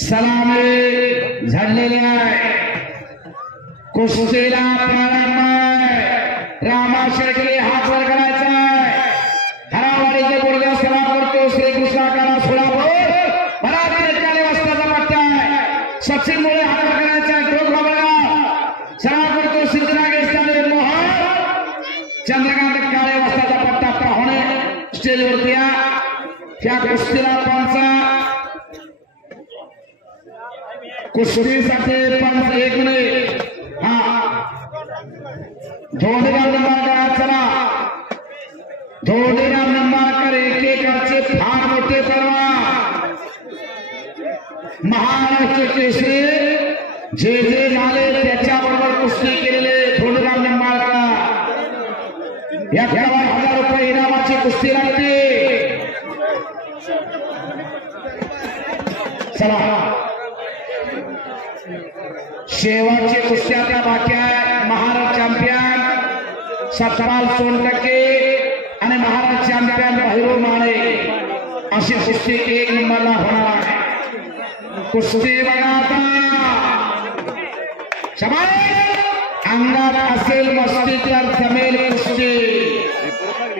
सलामी झालेली आहे. कुस्तीला प्रारंभ आहे. रामा शेळके हात वर करायचा आहे. हरावाडीचे गुडघे सलाम करतो श्रीकृष्णाकारा सोलापूर. बराच काळे वस्त्राचा पट्टा आहे. सचिन मुळे हात वर करायचा आहे. टोक बाबा सलाम करतो सिद्धराज मोहन. चंद्रकांत काळे वस्त्राचा पट्टा पाहुणे स्टेजवरती या. त्या कुस्तीला पंचा कुस्तीसाठी पंच 1 मिनिट. धोंडीराम निंबाळकर चला. धोंडीराम निंबाळकर एकेकाचे फार मोठे परवा महाराष्ट्र केसरी जे जे झाले त्याच्याबरोबर कुस्ती केलेले धोंडीराम निंबाळकर 51,000 रुपये इनामाची कुस्ती लागते. चला शेवटची कुस्त्या त्या बाकी आहे. महाराष्ट्र चॅम्पियन सतपाल सोनटक्के आणि महाराष्ट्र चॅम्पियन भैरव माळे अशी कुस्ती 1 नंबरला होणार आहे. कुस्ती बघा आता. अंगात असेल मस्ती तर जमेल कुस्ती.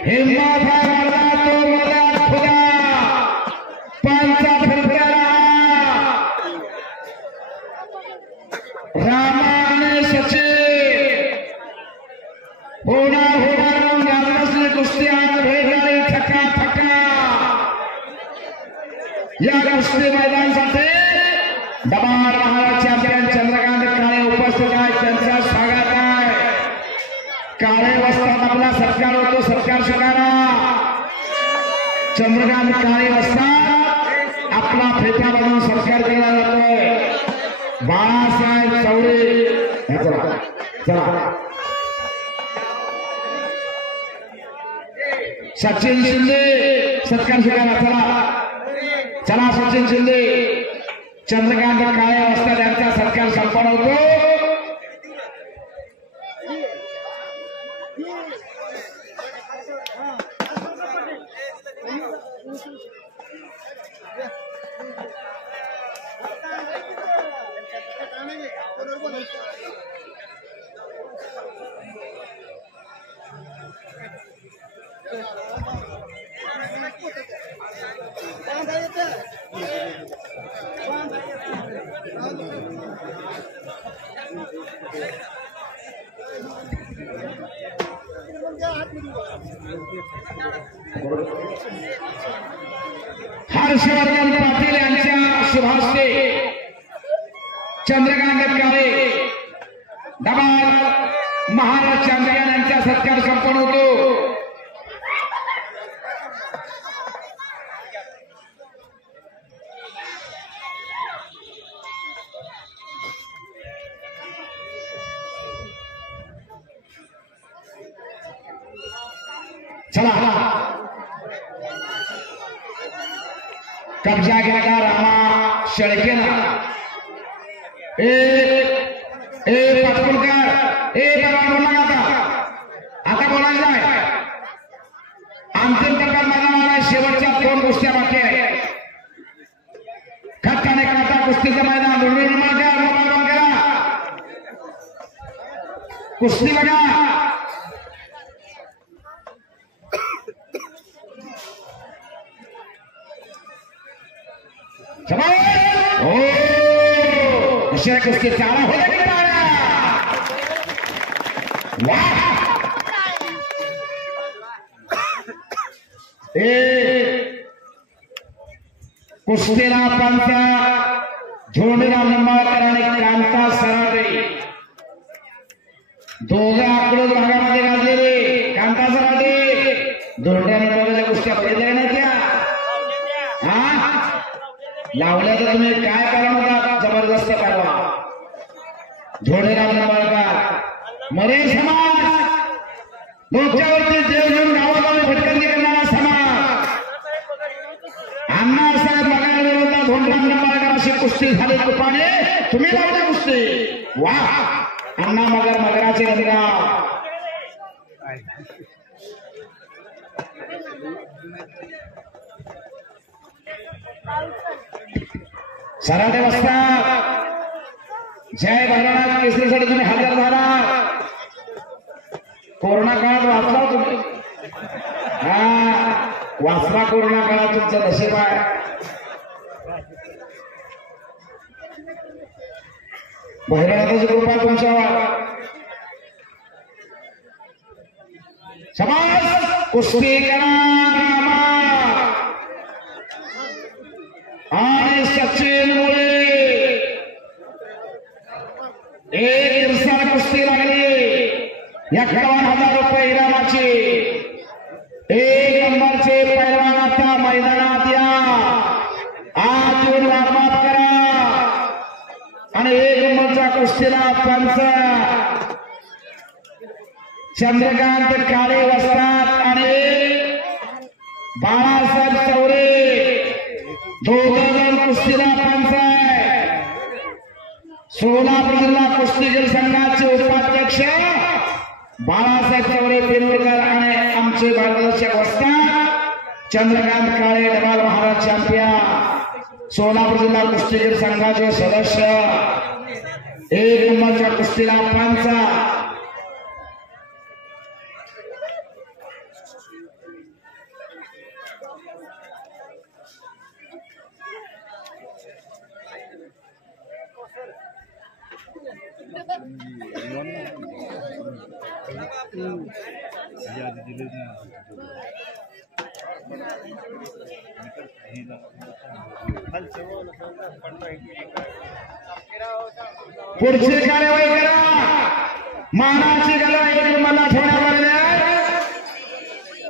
हिम्मत आहे तो मदत खुदा पंचा फिरता रामा आणि सचिन होणार गाजरसली कुस्ती आज भेटणारी थका थका. या कुस्ती मैदानासाठी दबार महाराज चॅम्पियन चंद्रकांत काळे उपस्थित आहेत. त्यांचं स्वागत आहे. काळे वस्त्रात आपला सत्कार होतो. सत्कार स्वीकारा. चंद्रकांत काळे वस्त्रात आपला फेटा बनवून सत्कार केला जातोय. बाळासाहेब चौरे चला. सचिन शिंदे सत्कार स्वीकारा. चला सचिन शिंदे चंद्रकांत काळे वस्त्रात यांचा सत्कार संपन्न होतो. हर्षवर्धन पाटील यांच्या शुभास्ते चंद्रकांत काळे दबार महाराष्ट्र चॅम्पियन यांचा सत्कार संपन्न होतो. चला कब्जा घेतला रामा शेळकेला. पाटकुलकर बोला आता बोलायचं आहे. अंतिम प्रकार मैदानाला शेवटच्या 2 कुस्त्या बाकी आहे. खट आणि काटा कुस्तीचं मैदान. निर्माण करा कुस्ती बघा. अशा कुस्ती चाला होता. कुस्तीला पंचा धोंडीराम निंबाळकर आणि कांता सराटे दोघे आकडोद भागामध्ये गाजलेले. कांता सराटे धोंड्या निंबाळकरच्या कुस्त्या बघितल्या ना त्या लावल्या तर तुम्ही काय कारण होता. जबरदस्त काढवा. धोंडीराम निंबाळकर मरे समाज डोक्यावरती देव घेऊन गावाला भटकंती करणारा समाज. अण्णासाहेब मगर विरोधात धोंडीराम निंबाळकर अशी कुस्ती झाली. कृपाने तुम्ही लावली कुस्ती. वा अण्णा मगराचे गणगाव. सराटे वाजता जय भैरवनाथ केसरीसाठी तुम्ही हजर झाला. कोरोना काळात वाचला तुम्ही. हा वाचला कोरोना काळात तुमचं नशीब आहे. भैरवनाथाची कृपा तुमच्यावर. समाज कुस्ती करा आणि सचिन मुळे एक दिवसाला कुस्ती लागली. 51,000 रुपये इनामाची. एक नंबरचे पैलवान आता मैदानात या. आज येऊन वारमात करा आणि एक नंबरच्या कुस्तीला पंच चंद्रकांत काळे वस्तात आणि बाळासाहेब चौरे दोघं जण कुस्तीला पंच आहे. सोलापूर जिल्हा कुस्तीगीर संघाचे उपाध्यक्ष बाळासाहेब चौरे पेनवरकर आणि आमचे मार्गदर्शक वस्तात चंद्रकांत काळे डबाल महाराज चॅम्पियन. सोलापूर जिल्हा कुस्तीगीर संघाचे सदस्य एक नंबरच्या कुस्तीला पंच. पुढची कार्यवाही करा. मानाची गला एक मला ठेवण्यात आलेली.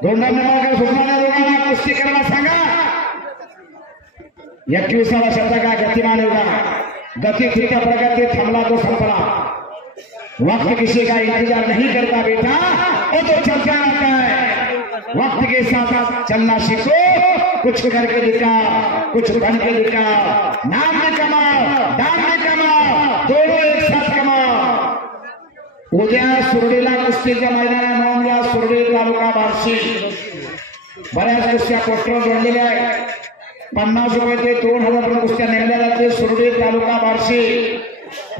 दोंडा नंबर सुटणाऱ्या दोघांना कुस्ती करायला सांगा. 21वा शतक का गतिमान युगा. गति थी तो प्रगति, थमला तो संपला. वक्त किसी का इंतजार नहीं करता बेटा, वो तो चलता रहता है. वक्त के साथ चलना सीखो. कुछ करके दिखाओ, कुछ बन के दिखाओ. नाम भी कमाओ, दाम भी कमाओ, दोनों एक साथ कमाओ. उद्या सुरडीला कुस्तीच्या मैदानात नोंद घ्या. सुरडी तालुका बार्शी. बऱ्याच कुस्त्या पोस्टरवर जोडलेल्या आहेत. 50 रुपये ते 2,000 रुपये कुस्त्या नेमल्या जाते. सुरडी तालुका बार्शी.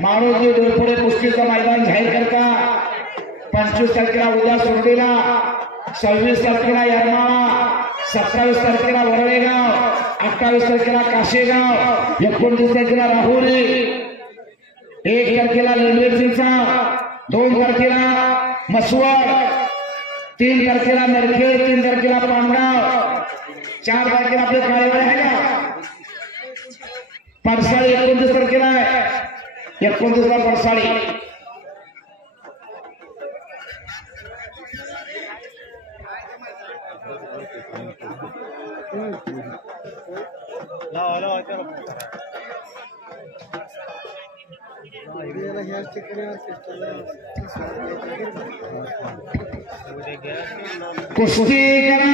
मारुती डोरफोडे कुस्तीचं मैदान जाहीर करता. 25 तारखेला उद्या सुरडीला, 26 तारखेला येरमाळा, 27 तारखेला वरळेगाव, 28 तारखेला काशेगाव, 29 तारखेला राहुरी, 1 तारखेला लेंडेचिंचा, 2 तारखेला मसवड, 3 तारखेला नरखेड, 3 तारखेला पानगाव, 4 तारखेला आपले काळेवाडी आहे का पडसाळी. 29 तारखेला आहे. 29ला पडसाळी. कुस्ती करा.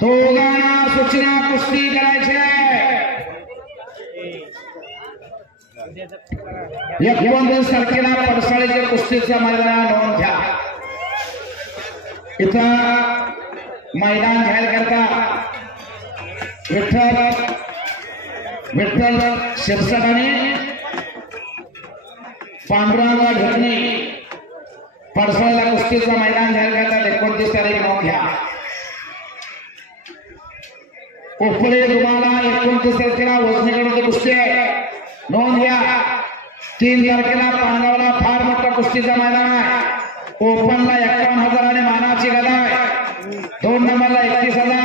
दोघांना सूचना कुस्ती करायची आहे. 29 तारखेला पडसाळीच्या कुस्तीच्या मैदानात नोंद घ्या. इथं मैदान जाहीर करता विठ्ठल शिरसाट आणि पांडुरंग ढोकणे. पडसाळीला कुस्तीचं मैदान जाहीर करतात. 29 तारीख नोंद घ्या. उपळे तुम्हाला 29 तारखेला वजनीकडे कुस्ती आहे. नोंद घ्या. 3 तारखेला पानगावला फार मोठा कुस्तीचा मैदान आहे. ओपनला 51,000 आणि मानाची गदा आहे. 2 नंबरला 31,000,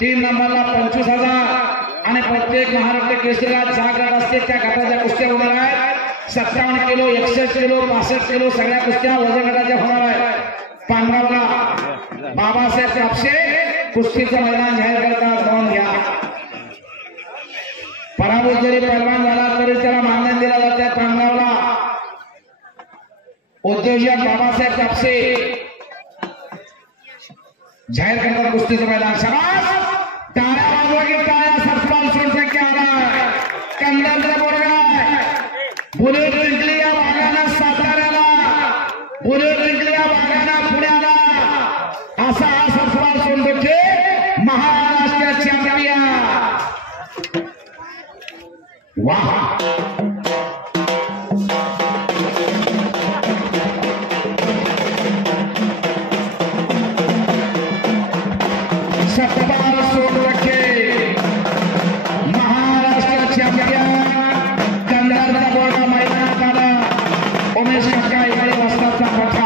3 नंबरला 25,000 आणि प्रत्येक महाराष्ट्र केसरीला 4 गट असते. त्या गटाच्या कुस्त्या होणार आहेत. 57 किलो, 61 किलो, 65 किलो सगळ्या कुस्त्या वजन गटाच्या होणार आहेत. पानगावला बाबासाहेब कापसे कुस्तीचं मैदान जाहीर करतात. नोंद घ्या. पराभूत जरी पैलवान झाला तरी त्याला मानधन दिला जाते. पानगावला उद्योजक बाबासाहेब कापसे जाहीर करतात कुस्तीचं मैदान. शाबास. टाळ्या वाजवा की टाळ्या. सत्पाल सोनटक्के आला. कंदांचा बोरगा बुलेट जिंकली या भागानं साताऱ्याला. बुलेट जिंकली या भागानं पुण्याला. असा हा सत्पाल सोनटक्के महाराष्ट्र चॅम्पियन. वाह सतपाल सोनवणे महाराष्ट्र चॅम्पियन कंधारचा बोर्डा मैदानात आला उमेश काका इकडे वस्ताचा पठा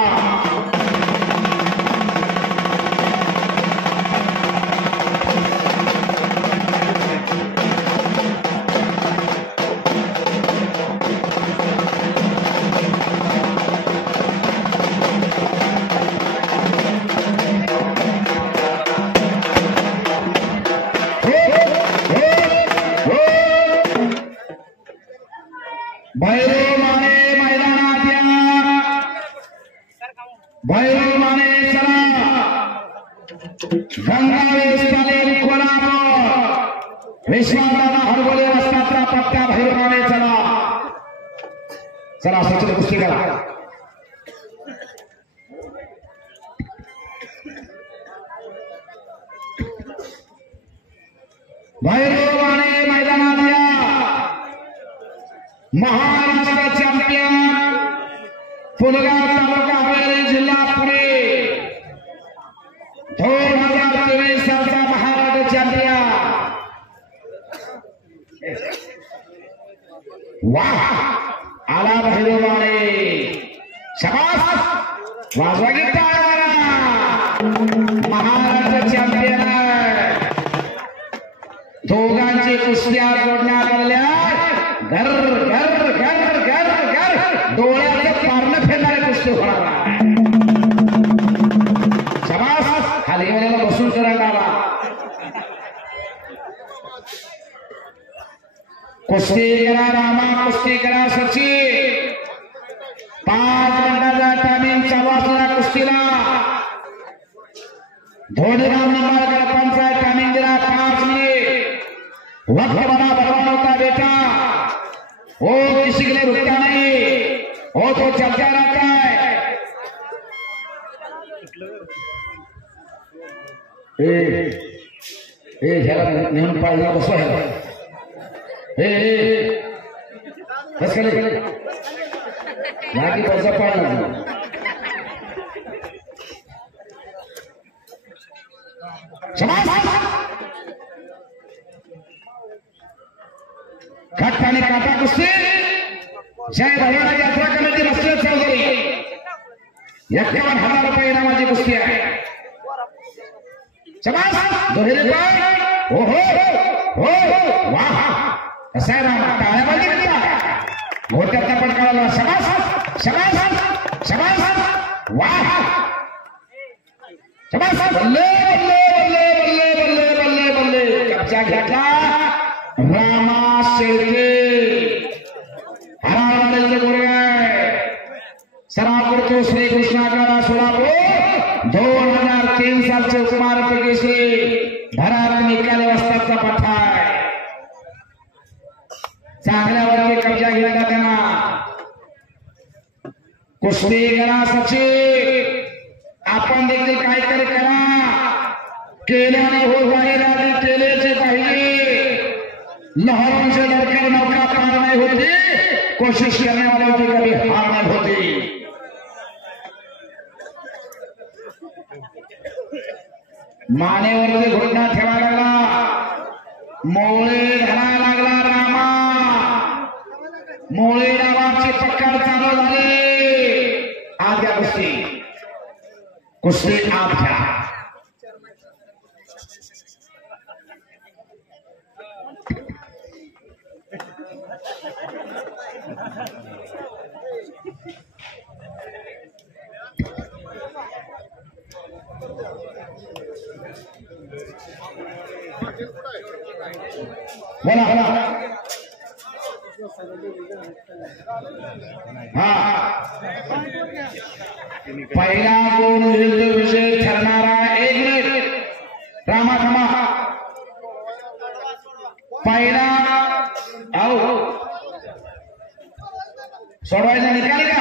भैरव माने मैदानात या भैरव माने चला गंगावेश तालीम कोल्हापूर विश्वासदादा हरगोले वस्ताचा पट्टा भैरव माने चला चला सचिन कुस्ती करा भैरव माने मैदानात या महाराष्ट्र चॅम्पियन पुलगाव तालुका हवेली जिल्हा पुणे 2023 सालचा महाराष्ट्र चॅम्पियन वाह आला भैरवाने शाबास वाजवा की टाळ्या महाराष्ट्र चॅम्पियन दोघांची कुस्त्या जोडण्यात आल्या घर घर घर घर घर डोळ्याचं पारणं फेरणारे कुस्ती होणार शाबास खाली गेलेला बसून करायला आला कुस्ती करा रामा कुस्ती करा सचिन 5 मिनिटाचा टायमिंग चालू असलेल्या कुस्तीला धोनीराम नंबर गडपांचा टायमिंग दिला 5 मिनिट वक्त बना भगवान होता बेटा वो किसी के लिए रुकता नहीं वो तो चलता रहता है ह्याला नेऊन पाहिजे बसो बस केले बाकी पैसा पाडला घट्ट आणि काटा कुस्ती जय भगवान यात्रा कमिटी बसले चौधरी 51,000 रुपये इनामाची कुस्ती आहे शाबास दोहेरे पाय हो हो हो वाह कसा आहे राम टाळ्या पाहिजे का मोठ्याचा पण काढला शाबास शाबास शाबास वाह शाबास बल्ले बल्ले बल्ले बल्ले बल्ले बल्ले बल्ले कब्जा घेतला रामा शेळके हरावाडीचे मुरगाय सराव करतो श्री कृष्णागड सोलापूर 2003 सालचे उपमारक केसरी भरात निकाल वस्ताचा पठा चांगल्यावरती कब्जा घेतला त्यांना कुस्ती करा सचिन आपण देखील काहीतरी करा केल्याने हो बाहेर आले केलेचे पाहिजे लहरों से लड़कर नौका पार नहीं होती कोशिश करने वालों की कभी हार नहीं होती मानेवरती घोटना ठेवा लागला मोळे धरा लागला रामा मोळे डावाची पकड चालू झाली आज या कुस्ती आप घ्या बोला बोला पहिला कोण विजय ठरणारा 1 मिनिट रामा थांबा पहिला आओ सोडवायचा निकाल का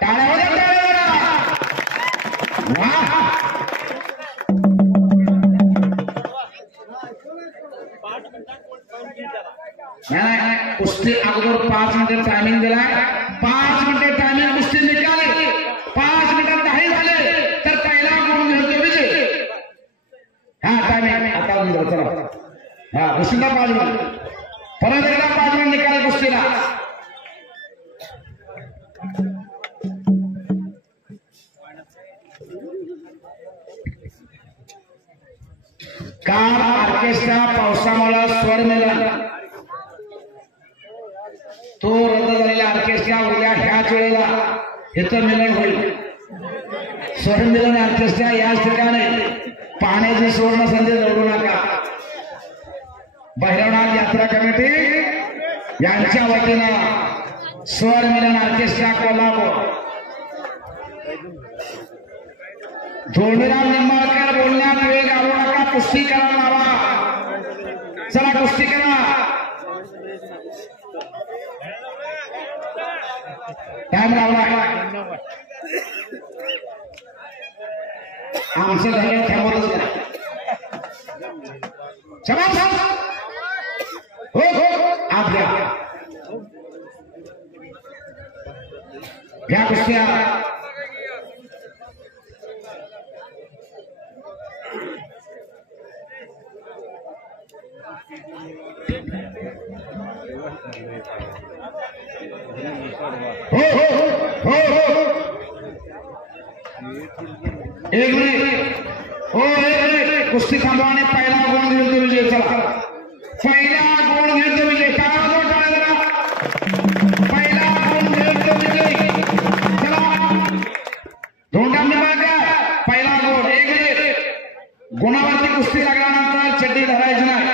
टाळ्या हो द्या वाह नाही कुस्ती अगोदर 5 मिनिट टायमिंग दिला 5 मिनिट टायमिंग कुस्ती निकाली 5 मिनिटात नाही झाले तर पहिला गुण मिळतो विजय हा टायमिंग आता चला हा कुस्तीला 5 मिनिट परत एकदा 5 मिनिट निकाल कुस्तीला काल ऑर्केस्ट्रा पावसामुळे स्वर मिलन तो रद्द झालेला ऑर्केस्ट्रा उद्या ह्याच वेळेला इथं मिलन होईल स्वर मिलन ऑर्केस्ट्रा याच ठिकाणी पाण्याची सुवर्ण संधी निवडू नका भैरवनाथ यात्रा कमिटी यांच्या वतीनं स्वर मिलन ऑर्केस्ट्रा कोल्हापूर धोंडराम निंबाळकर बोलण्यात वेळ घालू नका कुस्ती करा लावा चला कुस्ती करा टाइम लावला आमचं झालं थांबवतच नाही चला हो हो आप घ्या कुस्त्या हो हो हो हो एक मिनिट हो एक कुस्ती थांबवाने पहिला गुण घेतो विजय चला पहिला गुण घेतो विजय पहिला गुण घेतो विजय चला धोंडा निंबाळकर पहिला गुण एक मिनिट गुणावरती कुस्ती लागल्यानंतर चड्डी धरायची नाही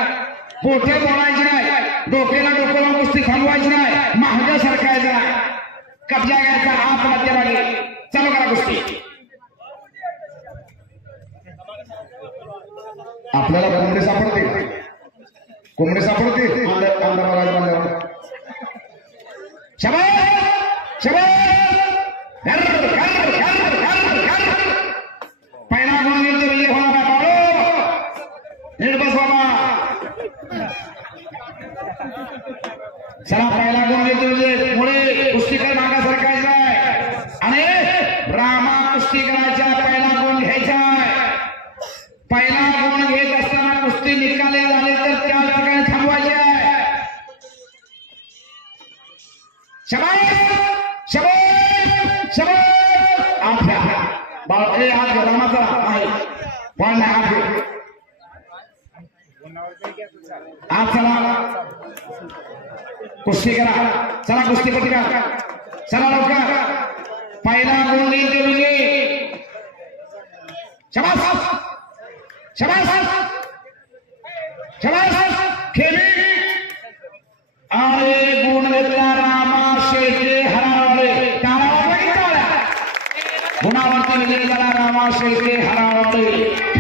पोटे बोलायची नाही डोक्याला डोकं लावून कुस्ती थांबवायची नाही महाग सरकायचा कब्जा घ्यायचा हात मध्यभागी चालू करा कुस्ती आपल्याला कोंबडे सापडते पहिला गुण घेतो विजय होणार नीट बस बाबा चला पहिला गुण घेतो विजय मुळे कुस्तीकर मागा सरकायचा आहे आणि रामा कुस्ती करायचा पहिला गुण घ्यायचा पहिला गुण घेत असताना कुस्ती निकाले झाले तर त्या ठिकाणी थांबवायचे शबाश शबाश शबाश हात रामाचा आहे पण हात घे आज चला कुस्ती करा चला कुस्ती पटका चला लवकर पहिला गुण घेतो विजय शबाश शबाश शबाश खेळी अरे गुण घेतला रामा शेळके हरावडे टाळा गुणावरती विजय झाला रामा शेळके हरावडे